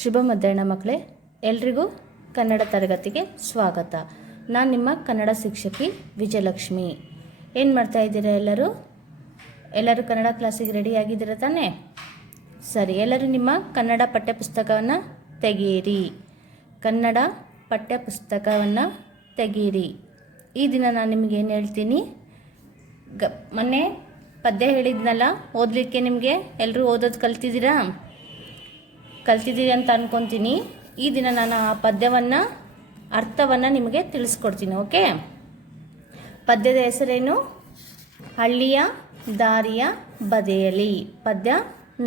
ಶುಭ ಮಧ್ಯಾಹ್ನ ಮಕ್ಕಳೇ, ಎಲ್ರಿಗೂ ಕನ್ನಡ ತರಗತಿಗೆ ಸ್ವಾಗತ. ನಾನು ನಿಮ್ಮ ಕನ್ನಡ ಶಿಕ್ಷಕಿ ವಿಜಯಲಕ್ಷ್ಮಿ. ಏನು ಮಾಡ್ತಾ ಇದ್ದೀರಾ ಎಲ್ಲರೂ ಕನ್ನಡ ಕ್ಲಾಸಿಗೆ ರೆಡಿ ಆಗಿದ್ದೀರಾ ತಾನೇ? ಸರಿ, ಎಲ್ಲರೂ ನಿಮ್ಮ ಕನ್ನಡ ಪಠ್ಯಪುಸ್ತಕವನ್ನು ತೆಗೆಯಿರಿ. ಕನ್ನಡ ಪಠ್ಯಪುಸ್ತಕವನ್ನು ತೆಗೆಯಿರಿ. ಈ ದಿನ ನಾನು ನಿಮಗೆ ಏನು ಹೇಳ್ತೀನಿ, ಮೊನ್ನೆ ಪದ್ಯ ಹೇಳಿದ್ನಲ್ಲ, ಓದಲಿಕ್ಕೆ ನಿಮಗೆ ಎಲ್ಲರೂ ಓದೋದು ಕಲ್ತಿದ್ದೀರಿ ಅಂತ ಅನ್ಕೊತೀನಿ. ಈ ದಿನ ನಾನು ಆ ಪದ್ಯವನ್ನು ಅರ್ಥವನ್ನು ನಿಮಗೆ ತಿಳಿಸ್ಕೊಡ್ತೀನಿ. ಓಕೆ, ಪದ್ಯದ ಹೆಸರೇನು? ಹಳ್ಳಿಯ ದಾರಿಯ ಬದಿಯಲಿ. ಪದ್ಯ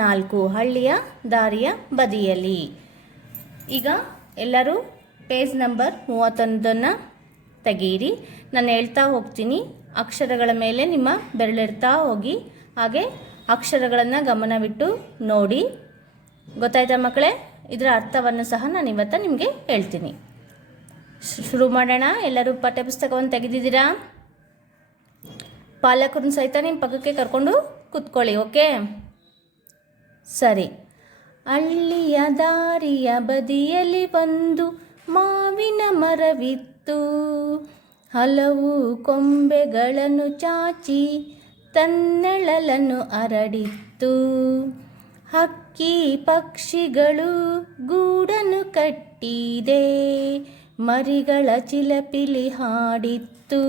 4, ಹಳ್ಳಿಯ ದಾರಿಯ ಬದಿಯಲಿ. ಈಗ ಎಲ್ಲರೂ ಪೇಜ್ ನಂಬರ್ 31 ತೆಗೆಯಿರಿ. ನಾನು ಹೇಳ್ತಾ ಹೋಗ್ತೀನಿ, ಅಕ್ಷರಗಳ ಮೇಲೆ ನಿಮ್ಮ ಬೆರಳಿಡ್ತಾ ಹೋಗಿ, ಹಾಗೆ ಅಕ್ಷರಗಳನ್ನು ಗಮನವಿಟ್ಟು ನೋಡಿ. ಗೊತ್ತಾಯ್ತಾ ಮಕ್ಕಳೇ? ಇದರ ಅರ್ಥವನ್ನು ಸಹ ನಾನು ಇವತ್ತು ನಿಮಗೆ ಹೇಳ್ತೀನಿ. ಶುರು ಮಾಡೋಣ. ಎಲ್ಲರೂ ಪಠ್ಯಪುಸ್ತಕವನ್ನು ತೆಗೆದಿದ್ದೀರಾ? ಪಾಲಕರನ್ನ ಸಹಿತ ನಿಮ್ಮ ಪಕ್ಕಕ್ಕೆ ಕರ್ಕೊಂಡು ಕೂತ್ಕೊಳ್ಳಿ. ಓಕೆ, ಸರಿ. ಹಳ್ಳಿಯ ದಾರಿಯ ಬದಿಯಲ್ಲಿ ಒಂದು ಮಾವಿನ ಮರವಿತ್ತು, ಹಲವು ಕೊಂಬೆಗಳನ್ನು ಚಾಚಿ ತನ್ನೆಳಲನ್ನು ಹರಡಿತ್ತು. ಹಕ್ಕಿ ಪಕ್ಷಿಗಳು ಗೂಡನ್ನು ಕಟ್ಟಿದೆ, ಮರಿಗಳ ಚಿಲಪಿಲಿ ಹಾಡಿತ್ತು.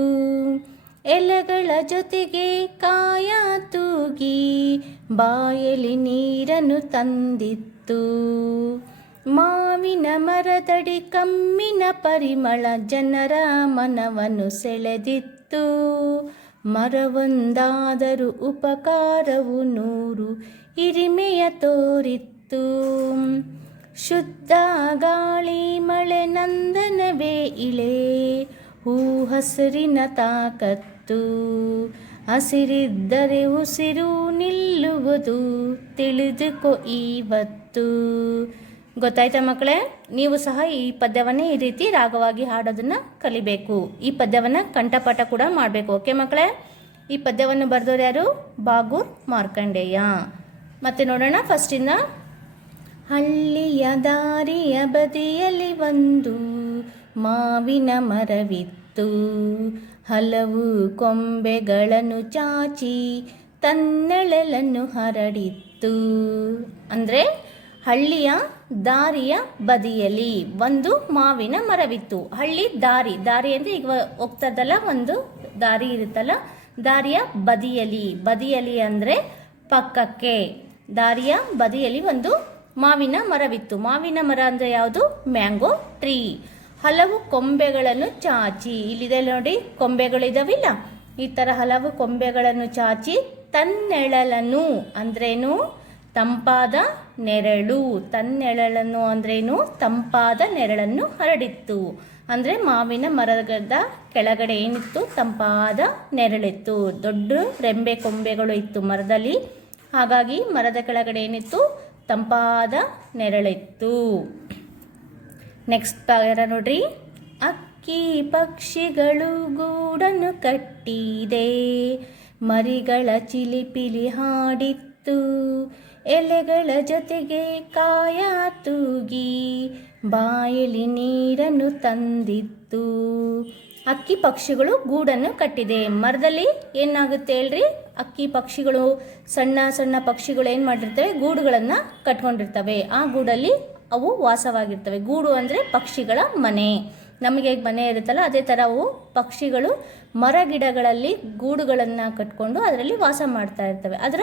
ಎಲೆಗಳ ಜೊತೆಗೆ ಕಾಯ ತೂಗಿ ಬಾಯಲ್ಲಿ ನೀರನ್ನು ತಂದಿತ್ತು. ಮಾವಿನ ಮರದಡಿ ಕಮ್ಮಿನ ಪರಿಮಳ ಜನರ ಮನವನ್ನು ಸೆಳೆದಿತ್ತು. ಮರವೊಂದಾದರೂ ಉಪಕಾರವು 100 ಹಿರಿಮೆಯ ತೋರಿತ್ತು. ಶುದ್ಧ ಗಾಳಿ ಮಳೆ ನಂದನವೇ ಇಳೆ, ಹೂ ಹಸಿರಿನ ತಾಕತ್ತು. ಹಸಿರಿದ್ದರೆ ಉಸಿರು ನಿಲ್ಲುವುದು, ತಿಳಿದುಕೋ ಇವತ್ತು. ಗೊತ್ತಾಯ್ತಾ ಮಕ್ಕಳೇ? ನೀವು ಸಹ ಈ ಪದ್ಯವನ್ನು ಈ ರೀತಿ ರಾಗವಾಗಿ ಹಾಡೋದನ್ನು ಕಲಿಬೇಕು. ಈ ಪದ್ಯವನ್ನು ಕಂಠಪಾಠ ಕೂಡ ಮಾಡಬೇಕು. ಓಕೆ ಮಕ್ಕಳೇ? ಈ ಪದ್ಯವನ್ನು ಬರೆದವರು ಯಾರು? ಬಾಗೂರ್ ಮಾರ್ಕಂಡೇಯ. ಮತ್ತೆ ನೋಡೋಣ ಫಸ್ಟಿಂದ. ಹಳ್ಳಿಯ ದಾರಿಯ ಬದಿಯಲ್ಲಿ ಒಂದು ಮಾವಿನ ಮರವಿತ್ತು, ಹಲವು ಕೊಂಬೆಗಳನ್ನು ಚಾಚಿ ತನ್ನೆಳಲನ್ನು ಹರಡಿತ್ತು. ಅಂದರೆ ಹಳ್ಳಿಯ ದಾರಿಯ ಬದಿಯಲ್ಲಿ ಒಂದು ಮಾವಿನ ಮರವಿತ್ತು. ಹಳ್ಳಿ ದಾರಿ ಅಂದರೆ ಈಗ ಹೋಗ್ತಾ ಇದ್ದಲ್ಲ, ಒಂದು ದಾರಿ ಇರುತ್ತಲ್ಲ, ದಾರಿಯ ಬದಿಯಲ್ಲಿ ಅಂದರೆ ಪಕ್ಕಕ್ಕೆ. ದಾರಿಯ ಬದಿಯಲ್ಲಿ ಒಂದು ಮಾವಿನ ಮರವಿತ್ತು. ಮಾವಿನ ಮರ ಅಂದರೆ ಯಾವುದು? Mango tree. ಹಲವು ಕೊಂಬೆಗಳನ್ನು ಚಾಚಿ, ಇಲ್ಲಿದೆ ನೋಡಿ ಕೊಂಬೆಗಳಿದಾವಿಲ್ಲ, ಈ ಥರ ಹಲವು ಕೊಂಬೆಗಳನ್ನು ಚಾಚಿ ತನ್ನೆಳಲನ್ನು ಅಂದ್ರೇನು? ತಂಪಾದ ನೆರಳು. ತನ್ನೆಳಲನ್ನು ಅಂದ್ರೇನು? ತಂಪಾದ ನೆರಳನ್ನು ಹರಡಿತ್ತು. ಅಂದರೆ ಮಾವಿನ ಮರದ ಕೆಳಗಡೆ ಏನಿತ್ತು? ತಂಪಾದ ನೆರಳಿತ್ತು. ದೊಡ್ಡ ರೆಂಬೆ ಕೊಂಬೆಗಳು ಇತ್ತು ಮರದಲ್ಲಿ, ಹಾಗಾಗಿ ಮರದ ಕೆಳಗಡೆ ಏನಿತ್ತು? ತಂಪಾದ ನೆರಳಿತ್ತು. ನೆಕ್ಸ್ಟ್ ಪ್ಯಾರ ನೋಡ್ರಿ. ಅಕ್ಕಿ ಪಕ್ಷಿಗಳು ಗೂಡನ್ನು ಕಟ್ಟಿದೆ, ಮರಿಗಳ ಚಿಲಿಪಿಲಿ ಹಾಡಿತ್ತು. ಎಲೆಗಳ ಜೊತೆಗೆ ಕಾಯ ತೂಗಿ ಬಾಯಲ್ಲಿ ನೀರನ್ನು ತಂದಿತ್ತು. ಅಕ್ಕಿ ಪಕ್ಷಿಗಳು ಗೂಡನ್ನು ಕಟ್ಟಿದೆ. ಮರದಲ್ಲಿ ಏನಾಗುತ್ತೆ ಹೇಳ್ರಿ? ಅಕ್ಕಿ ಪಕ್ಷಿಗಳು, ಸಣ್ಣ ಸಣ್ಣ ಪಕ್ಷಿಗಳು ಏನು ಮಾಡಿರ್ತವೆ? ಗೂಡುಗಳನ್ನು ಕಟ್ಕೊಂಡಿರ್ತವೆ. ಆ ಗೂಡಲ್ಲಿ ಅವು ವಾಸವಾಗಿರ್ತವೆ. ಗೂಡು ಅಂದರೆ ಪಕ್ಷಿಗಳ ಮನೆ. ನಮಗೆ ಮನೆ ಇರುತ್ತಲ್ಲ, ಅದೇ ಥರ ಅವು ಪಕ್ಷಿಗಳು ಮರ ಗಿಡಗಳಲ್ಲಿ ಗೂಡುಗಳನ್ನು ಕಟ್ಕೊಂಡು ಅದರಲ್ಲಿ ವಾಸ ಮಾಡ್ತಾ ಇರ್ತವೆ. ಅದರ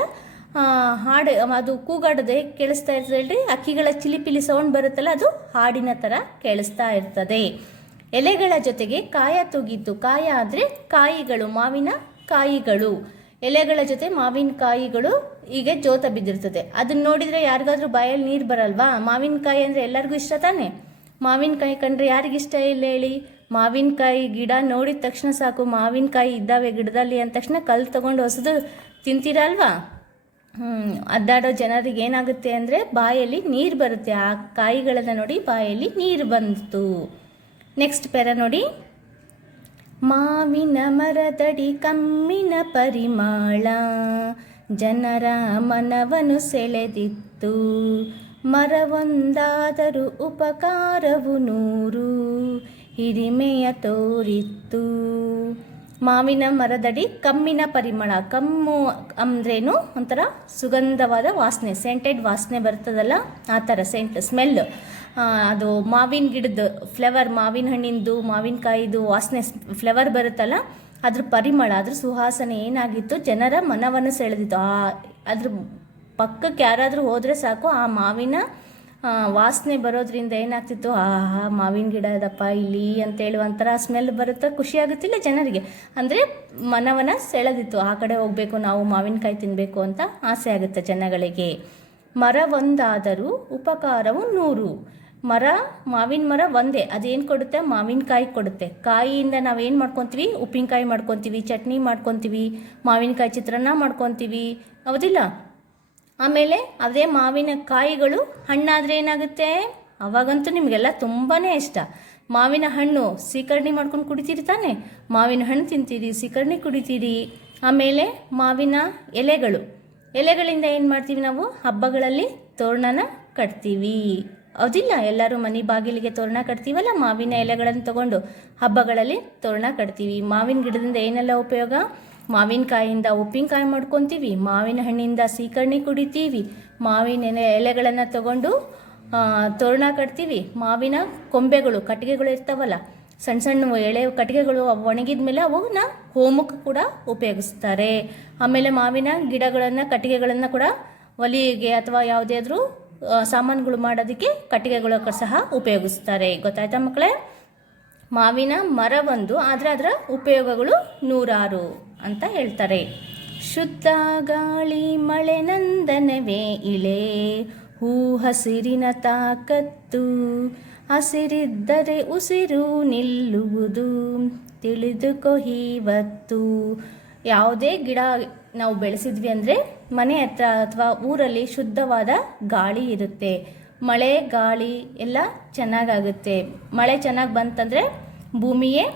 ಹಾಡು, ಅದು ಕೂಗಾಡೋದೇ ಕೇಳಿಸ್ತಾ ಇರ್ತದೆ ಹೇಳ್ರಿ. ಅಕ್ಕಿಗಳ ಚಿಲಿಪಿಲಿ ಸೌಂಡ್ ಬರುತ್ತಲ್ಲ, ಅದು ಹಾಡಿನ ಥರ ಕೇಳಿಸ್ತಾ ಇರ್ತದೆ. ಎಲೆಗಳ ಜೊತೆಗೆ ಕಾಯ ತೂಗಿತ್ತು. ಕಾಯ ಅಂದರೆ ಕಾಯಿಗಳು, ಮಾವಿನ ಕಾಯಿಗಳು. ಎಲೆಗಳ ಜೊತೆ ಮಾವಿನಕಾಯಿಗಳು ಹೀಗೆ ಜೋತ ಬಿದ್ದಿರ್ತದೆ. ಅದನ್ನ ನೋಡಿದರೆ ಯಾರಿಗಾದ್ರೂ ಬಾಯಲ್ಲಿ ನೀರು ಬರಲ್ವಾ? ಮಾವಿನಕಾಯಿ ಅಂದರೆ ಎಲ್ಲರಿಗೂ ಇಷ್ಟ ತಾನೆ? ಮಾವಿನಕಾಯಿ ಕಂಡ್ರೆ ಯಾರಿಗಿಷ್ಟ ಇಲ್ಲ ಹೇಳಿ? ಮಾವಿನಕಾಯಿ ಗಿಡ ನೋಡಿದ ತಕ್ಷಣ ಸಾಕು, ಮಾವಿನಕಾಯಿ ಇದ್ದಾವೆ ಗಿಡದಲ್ಲಿ ಅಂದ ತಕ್ಷಣ ಕಲ್ಲು ತೊಗೊಂಡು ಹೊಸದು ತಿಂತೀರಲ್ವಾ? ಅಡ್ಡಾಡೋ ಜನರಿಗೆ ಏನಾಗುತ್ತೆ ಅಂದರೆ ಬಾಯಲ್ಲಿ ನೀರು ಬರುತ್ತೆ. ಆ ಕಾಯಿಗಳನ್ನು ನೋಡಿ ಬಾಯಲ್ಲಿ ನೀರು ಬಂತು. ನೆಕ್ಸ್ಟ್ ಪೇರ ನೋಡಿ. ಮಾವಿನ ಮರದಡಿ ಕಮ್ಮಿನ ಪರಿಮಳ ಜನರ ಮನವನ್ನು ಸೆಳೆದಿತ್ತು. ಮರವೊಂದಾದರೂ ಉಪಕಾರವು ನೂರು ಹಿರಿಮೆಯ ತೋರಿತ್ತು. ಮಾವಿನ ಮರದಡಿ ಕಮ್ಮಿನ ಪರಿಮಳ. ಕಮ್ಮು ಅಂದ್ರೇನು, ಒಂಥರ ಸುಗಂಧವಾದ ವಾಸನೆ, ಸೆಂಟೆಡ್ ವಾಸನೆ ಬರ್ತದಲ್ಲ, ಆ ಥರ ಸ್ಮೆಲ್. ಅದು ಮಾವಿನ ಗಿಡದ ಫ್ಲೇವರ್, ಮಾವಿನ ಹಣ್ಣಿಂದು ಮಾವಿನಕಾಯಿದು ವಾಸನೆ ಫ್ಲೇವರ್ ಬರುತ್ತಲ್ಲ, ಅದ್ರ ಪರಿಮಳ, ಅದ್ರ ಸುವಾಸನೆ ಏನಾಗಿತ್ತು, ಜನರ ಮನವನ್ನು ಸೆಳೆದಿತ್ತು. ಅದ್ರ ಪಕ್ಕಕ್ಕೆ ಯಾರಾದರೂ ಹೋದರೆ ಸಾಕು, ಆ ಮಾವಿನ ವಾಸನೆ ಬರೋದ್ರಿಂದ ಏನಾಗ್ತಿತ್ತು, ಮಾವಿನ ಗಿಡ ಅದಪ್ಪ ಇಲ್ಲಿ ಅಂತೇಳಿ ಒಂಥರ ಸ್ಮೆಲ್ ಬರುತ್ತೆ, ಖುಷಿಯಾಗುತ್ತಿಲ್ಲ ಜನರಿಗೆ. ಅಂದರೆ ಮನವನ್ನು ಸೆಳೆದಿತ್ತು, ಆ ಕಡೆ ಹೋಗಬೇಕು, ನಾವು ಮಾವಿನಕಾಯಿ ತಿನ್ನಬೇಕು ಅಂತ ಆಸೆ ಆಗುತ್ತೆ ಜನಗಳಿಗೆ. ಮರ ಒಂದಾದರೂ ಉಪಕಾರವು ನೂರು. ಮಾವಿನ ಮರ ಒಂದೇ, ಅದೇನು ಕೊಡುತ್ತೆ, ಮಾವಿನಕಾಯಿ ಕೊಡುತ್ತೆ. ಕಾಯಿಯಿಂದ ನಾವೇನು ಮಾಡ್ಕೊತೀವಿ, ಉಪ್ಪಿನಕಾಯಿ ಮಾಡ್ಕೊತೀವಿ, ಚಟ್ನಿ ಮಾಡ್ಕೊತೀವಿ, ಮಾವಿನಕಾಯಿ ಚಿತ್ರಾನ್ನ ಮಾಡ್ಕೊತೀವಿ, ಹೌದಿಲ್ಲ. ಆಮೇಲೆ ಅದೇ ಮಾವಿನ ಕಾಯಿಗಳು ಹಣ್ಣಾದರೆ ಏನಾಗುತ್ತೆ, ಅವಾಗಂತೂ ನಿಮಗೆಲ್ಲ ತುಂಬಾ ಇಷ್ಟ. ಮಾವಿನ ಹಣ್ಣು ಸೀಕರಣೆ ಮಾಡ್ಕೊಂಡು ಕುಡಿತೀರಿ ತಾನೆ, ಮಾವಿನ ಹಣ್ಣು ತಿಂತೀರಿ, ಸೀಕರಣೆ ಕುಡಿತೀರಿ. ಆಮೇಲೆ ಮಾವಿನ ಎಲೆಗಳಿಂದ ಏನು ಮಾಡ್ತೀವಿ ನಾವು, ಹಬ್ಬಗಳಲ್ಲಿ ತೋರಣನ ಕಟ್ತೀವಿ, ಹೌದಿಲ್ಲ. ಎಲ್ಲರೂ ಮನೆ ಬಾಗಿಲಿಗೆ ತೋರಣ ಕಟ್ತೀವಲ್ಲ, ಮಾವಿನ ಎಲೆಗಳನ್ನು ತಗೊಂಡು ಹಬ್ಬಗಳಲ್ಲಿ ತೋರಣ ಕಟ್ತೀವಿ. ಮಾವಿನ ಗಿಡದಿಂದ ಏನೆಲ್ಲ ಉಪಯೋಗ, ಮಾವಿನಕಾಯಿಯಿಂದ ಉಪ್ಪಿನಕಾಯಿ ಮಾಡ್ಕೊತೀವಿ, ಮಾವಿನ ಹಣ್ಣಿಂದ ಸೀಕರಣೆ ಕುಡಿತೀವಿ, ಮಾವಿನ ಎಲೆಗಳನ್ನು ತಗೊಂಡು ತೋರಣ ಕಟ್ತೀವಿ. ಮಾವಿನ ಕೊಂಬೆಗಳು, ಕಟ್ಟಿಗೆಗಳು ಇರ್ತಾವಲ್ಲ, ಸಣ್ಣ ಸಣ್ಣ ಎಳೆ ಕಟ್ಟಿಗೆಗಳು ಒಣಗಿದ ಮೇಲೆ ಅವನ್ನ ಹೋಮಕ್ಕೆ ಕೂಡ ಉಪಯೋಗಿಸ್ತಾರೆ. ಆಮೇಲೆ ಮಾವಿನ ಕಟ್ಟಿಗೆಗಳನ್ನು ಕೂಡ ಒಲಿಗೆ ಅಥವಾ ಯಾವುದಾದ್ರೂ ಸಾಮಾನುಗಳು ಮಾಡೋದಕ್ಕೆ ಕಟ್ಟಿಗೆಗಳು ಸಹ ಉಪಯೋಗಿಸ್ತಾರೆ. ಗೊತ್ತಾಯ್ತಾ ಮಕ್ಕಳೇ? ಮಾವಿನ ಮರ ಒಂದು, ಆದರೆ ಅದರ ಉಪಯೋಗಗಳು 100 ಅಂತ ಹೇಳ್ತಾರೆ. ಶುದ್ಧ ಗಾಳಿ ಮಳೆ ನಂದನವೇ ಇಳೆ, ಹೂ ಹಸಿರಿನ ತಾಕತ್ತು, ಹಸಿರಿದ್ದರೆ ಉಸಿರು ನಿಲ್ಲುವುದು, ತಿಳಿದುಕೋ ಇವತ್ತು. ಯಾವುದೇ ಗಿಡ ನಾವು ಬೆಳೆಸಿದ್ವಿ ಅಂದರೆ ಮನೆ ಹತ್ರ ಅಥವಾ ಊರಲ್ಲಿ ಶುದ್ಧವಾದ ಗಾಳಿ ಇರುತ್ತೆ, ಮಳೆ ಗಾಳಿ ಎಲ್ಲ ಚೆನ್ನಾಗಾಗುತ್ತೆ. ಮಳೆ ಚೆನ್ನಾಗಿ ಬಂತಂದರೆ ಭೂಮಿಯೇ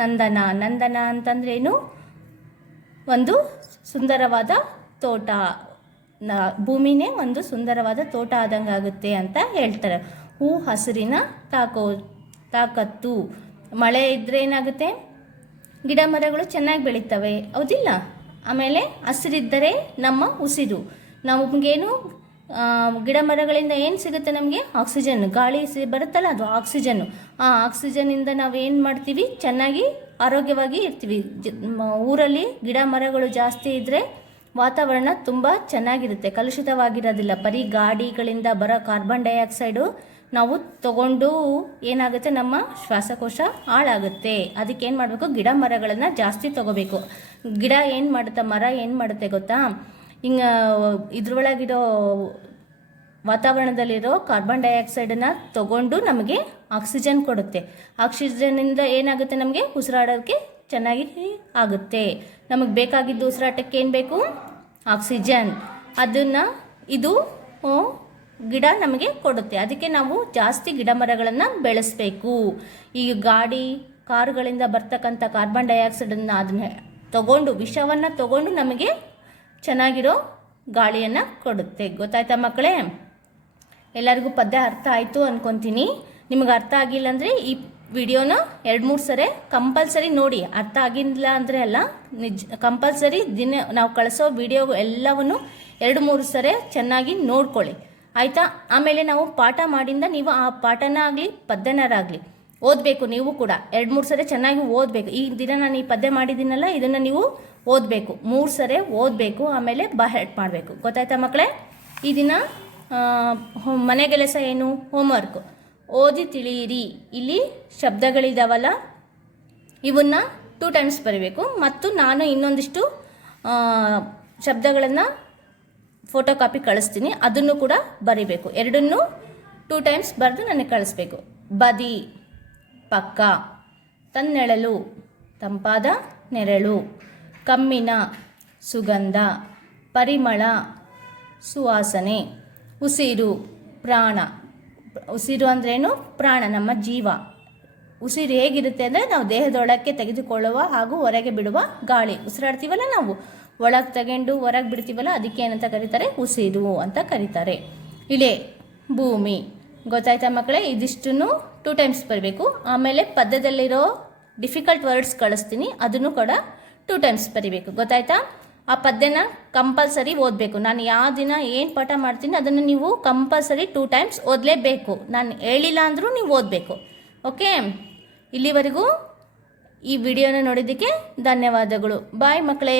ನಂದನ ಅಂತಂದ್ರೇನು, ಒಂದು ಸುಂದರವಾದ ತೋಟ, ಭೂಮಿನೇ ಒಂದು ಸುಂದರವಾದ ತೋಟ ಆದಂಗೆ ಆಗುತ್ತೆ ಅಂತ ಹೇಳ್ತಾರೆ. ಹೂ ಹಸಿರಿನ ತಾಕತ್ತು, ಮಳೆ ಇದ್ದರೆ ಏನಾಗುತ್ತೆ, ಗಿಡ ಮರಗಳು ಚೆನ್ನಾಗಿ ಬೆಳೀತವೆ, ಹೌದಿಲ್ಲ. ಆಮೇಲೆ ಹಸಿರಿದ್ದರೆ ನಮ್ಮ ಉಸಿರು, ನಮಗೇನು ಗಿಡ ಮರಗಳಿಂದ ಏನು ಸಿಗುತ್ತೆ, ನಮಗೆ ಆಕ್ಸಿಜನ್, ಗಾಳಿ ಬರುತ್ತಲ್ಲ ಅದು ಆಕ್ಸಿಜನ್ನು. ಆ ಆಕ್ಸಿಜನ್ನಿಂದ ನಾವೇನು ಮಾಡ್ತೀವಿ, ಚೆನ್ನಾಗಿ ಆರೋಗ್ಯವಾಗಿ ಇರ್ತೀವಿ. ಊರಲ್ಲಿ ಗಿಡ ಮರಗಳು ಜಾಸ್ತಿ ಇದ್ದರೆ ವಾತಾವರಣ ತುಂಬ ಚೆನ್ನಾಗಿರುತ್ತೆ, ಕಲುಷಿತವಾಗಿರೋದಿಲ್ಲ. ಬರೀ ಗಾಡಿಗಳಿಂದ ಬರೋ ಕಾರ್ಬನ್ ಡೈಆಕ್ಸೈಡು ನಾವು ತಗೊಂಡು ಏನಾಗುತ್ತೆ, ನಮ್ಮ ಶ್ವಾಸಕೋಶ ಹಾಳಾಗುತ್ತೆ. ಅದಕ್ಕೆ ಏನು ಮಾಡಬೇಕು, ಗಿಡ ಮರಗಳನ್ನು ಜಾಸ್ತಿ ತಗೋಬೇಕು. ಗಿಡ ಏನು ಮಾಡುತ್ತೆ, ಮರ ಏನು ಮಾಡುತ್ತೆ ಗೊತ್ತಾ, ಹಿಂಗೆ ಇದ್ರೊಳಗಿರೋ ವಾತಾವರಣದಲ್ಲಿರೋ ಕಾರ್ಬನ್ ಡೈಆಕ್ಸೈಡನ್ನು ತಗೊಂಡು ನಮಗೆ ಆಕ್ಸಿಜನ್ ಕೊಡುತ್ತೆ. ಆಕ್ಸಿಜನ್ನಿಂದ ಏನಾಗುತ್ತೆ, ನಮಗೆ ಉಸಿರಾಡೋಕ್ಕೆ ಚೆನ್ನಾಗಿ ಆಗುತ್ತೆ. ನಮಗೆ ಬೇಕಾಗಿದ್ದು ಉಸಿರಾಟಕ್ಕೆ ಏನು ಬೇಕು, ಆಕ್ಸಿಜನ್. ಇದು ಗಿಡ ನಮಗೆ ಕೊಡುತ್ತೆ. ಅದಕ್ಕೆ ನಾವು ಜಾಸ್ತಿ ಗಿಡ ಮರಗಳನ್ನು ಬೆಳೆಸಬೇಕು. ಈ ಕಾರುಗಳಿಂದ ಬರ್ತಕ್ಕಂಥ ಕಾರ್ಬನ್ ಡೈಆಕ್ಸೈಡನ್ನು ಅದನ್ನ ತಗೊಂಡು, ವಿಷವನ್ನು ತಗೊಂಡು ನಮಗೆ ಚೆನ್ನಾಗಿರೋ ಗಾಳಿಯನ್ನು ಕೊಡುತ್ತೆ. ಗೊತ್ತಾಯ್ತಾ ಮಕ್ಕಳೇ? ಎಲ್ಲರಿಗೂ ಪದ್ಯ ಅರ್ಥ ಆಯಿತು ಅಂದ್ಕೊತೀನಿ. ನಿಮಗೆ ಅರ್ಥ ಆಗಿಲ್ಲ ಅಂದರೆ ಈ ವಿಡಿಯೋನ 2-3 ಸರಿ ಕಂಪಲ್ಸರಿ ನೋಡಿ. ಅರ್ಥ ಆಗಿಲ್ಲ ಅಂದರೆ ಅಲ್ಲ, ಕಂಪಲ್ಸರಿ ನಾವು ಕಳಿಸೋ ವಿಡಿಯೋ ಎಲ್ಲವನ್ನು 2-3 ಸರಿ ಚೆನ್ನಾಗಿ ನೋಡ್ಕೊಳ್ಳಿ, ಆಯಿತಾ? ಆಮೇಲೆ ನಾವು ಪಾಠ ಮಾಡಿಂದ ನೀವು ಆ ಪಾಠನ ಆಗಲಿ ಪದ್ಯನಾರಾಗಲಿ ಓದಬೇಕು. ನೀವು ಕೂಡ 2-3 ಸರಿ ಚೆನ್ನಾಗಿ ಓದಬೇಕು. ಈ ದಿನ ನಾನು ಈ ಪದ್ಯ ಮಾಡಿದ್ದೀನಲ್ಲ, ಇದನ್ನು ನೀವು ಓದಬೇಕು, 3 ಸರಿ ಓದಬೇಕು. ಆಮೇಲೆ ಬಾಹೆಟ್ ಮಾಡಬೇಕು. ಗೊತ್ತಾಯ್ತಾ ಮಕ್ಕಳೇ? ಈ ದಿನ ಮನೆ ಕೆಲಸ ಏನು, ಹೋಮ್ವರ್ಕ್, ಓದಿ ತಿಳಿಯಿರಿ. ಇಲ್ಲಿ ಶಬ್ದಗಳಿದಾವಲ್ಲ, ಇವನ್ನ 2 ಟೈಮ್ಸ್ ಬರೀಬೇಕು. ಮತ್ತು ನಾನು ಇನ್ನೊಂದಿಷ್ಟು ಶಬ್ದಗಳನ್ನು ಫೋಟೋ ಕಾಪಿ ಕಳಿಸ್ತೀನಿ, ಅದನ್ನು ಕೂಡ ಬರೀಬೇಕು. ಎರಡನ್ನೂ 2 ಟೈಮ್ಸ್ ಬರೆದು ನನಗೆ ಕಳಿಸ್ಬೇಕು. ಬದಿ, ಪಕ್ಕ, ತನ್ನೆರಳು, ತಂಪಾದ ನೆರಳು, ಕಮ್ಮಿನ, ಸುಗಂಧ, ಪರಿಮಳ, ಸುವಾಸನೆ, ಉಸಿರು, ಪ್ರಾಣ. ಉಸಿರು ಅಂದ್ರೇನು, ಪ್ರಾಣ, ನಮ್ಮ ಜೀವ. ಉಸಿರು ಹೇಗಿರುತ್ತೆ ಅಂದರೆ ನಾವು ದೇಹದೊಳಕ್ಕೆ ತೆಗೆದುಕೊಳ್ಳುವ ಹಾಗೂ ಹೊರಗೆ ಬಿಡುವ ಗಾಳಿ. ಉಸಿರಾಡ್ತೀವಲ್ಲ ನಾವು, ಒಳಗೆ ತಗೊಂಡು ಹೊರಗೆ ಬಿಡ್ತೀವಲ್ಲ, ಅದಕ್ಕೆ ಏನಂತ ಕರೀತಾರೆ, ಉಸಿರು ಅಂತ ಕರೀತಾರೆ. ಭೂಮಿ. ಗೊತ್ತಾಯ್ತಾ ಮಕ್ಕಳೇ? ಇದಿಷ್ಟನ್ನು 2 ಟೈಮ್ಸ್ ಬರಬೇಕು. ಆಮೇಲೆ ಪದ್ಯದಲ್ಲಿರೋ ಡಿಫಿಕಲ್ಟ್ ವರ್ಡ್ಸ್ ಕಳಿಸ್ತೀನಿ, ಅದನ್ನು ಕೂಡ 2 ಟೈಮ್ಸ್ ಬರಿಬೇಕು. ಗೊತ್ತಾಯ್ತಾ? ಆ ಪದ್ಯನ ಕಂಪಲ್ಸರಿ ಓದಬೇಕು. ನಾನು ಯಾವ ದಿನ ಏನು ಪಾಠ ಮಾಡ್ತೀನಿ ಅದನ್ನು ನೀವು ಕಂಪಲ್ಸರಿ 2 ಟೈಮ್ಸ್ ಓದಲೇಬೇಕು. ನಾನು ಹೇಳಿಲ್ಲ ಅಂದರೂ ನೀವು ಓದಬೇಕು. ಓಕೆ, ಇಲ್ಲಿವರೆಗೂ ಈ ವಿಡಿಯೋನ ನೋಡಿದ್ದಕ್ಕೆ ಧನ್ಯವಾದಗಳು. ಬಾಯ್ ಮಕ್ಕಳೇ.